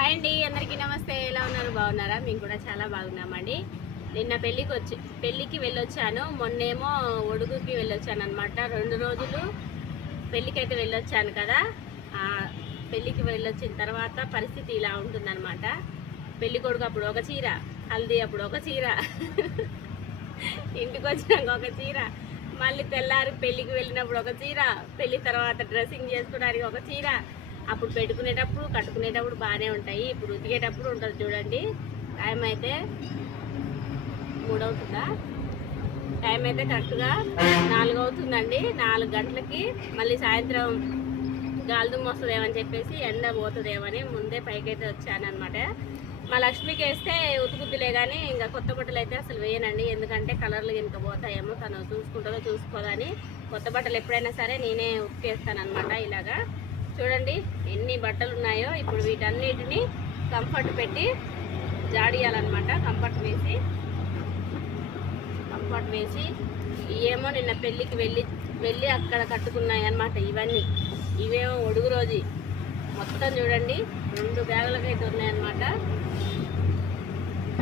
Hi అండి, అందరికీ నమస్తే. ఎలా ఉన్నారు? బాగున్నారా? మేము కూడా చాలా బాగున్నామండి. నిన్న పెళ్ళికి వెళ్ళొచ్చాను. మొన్నేమో ఒడుగుకి వెళ్ళొచ్చాను అనమాట. 2 రోజులు పెళ్ళికైతే వెళ్ళొచ్చాను కదా. పెళ్ళికి వెళ్ళొచ్చిన తర్వాత పరిస్థితి ఇలా ఉంటుందన్నమాట. పెళ్ళి కొడుకు అప్పుడు ఒక చీర, హల్దీ అప్పుడు ఒక చీర, ఇంటికి వచ్చినాక ఒక చీర, మళ్ళీ తెల్లారి పెళ్ళికి వెళ్ళినప్పుడు ఒక చీర, పెళ్ళి తర్వాత డ్రెస్సింగ్ చేసుకోవడానికి ఒక చీర. అప్పుడు పెట్టుకునేటప్పుడు కట్టుకునేటప్పుడు బాగానే ఉంటాయి. ఇప్పుడు ఉతికేటప్పుడు ఉంటుంది చూడండి. టైం అయితే 3 అవుతుందా? టైం అయితే కరెక్ట్గా 4 అవుతుందండి. 4 గంటలకి మళ్ళీ సాయంత్రం గాలిదుమ్మ వస్తుందేమని చెప్పేసి ఎండ పోతుందేమని ముందే పైకైతే వచ్చానమాట. మా లక్ష్మికి వేస్తే ఉతుకుద్దులే కానీ ఇంకా కొత్త బట్టలు అయితే అసలు వేయనండి. ఎందుకంటే కలర్లు ఇంక పోతాయేమో, తను చూసుకుంటుందో చూసుకోదని కొత్త బట్టలు ఎప్పుడైనా సరే నేనే ఉతికేస్తానమాట. ఇలాగా చూడండి ఎన్ని బట్టలు ఉన్నాయో. ఇప్పుడు వీటన్నిటిని కంఫర్ట్ పెట్టి జాడియాలన్నమాట. కంఫర్ట్ వేసి ఏమో నిన్న పెళ్ళికి వెళ్ళి అక్కడ కట్టుకున్నాయి అన్నమాట. ఇవేమో ఒడుగు రోజు మొత్తం చూడండి 2 బ్యాగులకైతే ఉన్నాయన్నమాట.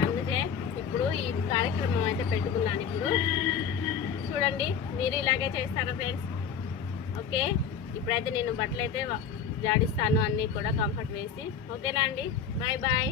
అందుకే ఇప్పుడు ఈ కార్యక్రమం అయితే పెట్టుకున్నాను. ఇప్పుడు చూడండి, మీరు ఇలాగే చేస్తారా ఫ్రెండ్స్? ఓకే, ఇప్పుడైతే నేను బట్టలు అయితే జాడిస్తాను, అన్నీ కూడా కంఫర్ట్ వేసి. ఓకేనా అండి? Bye bye.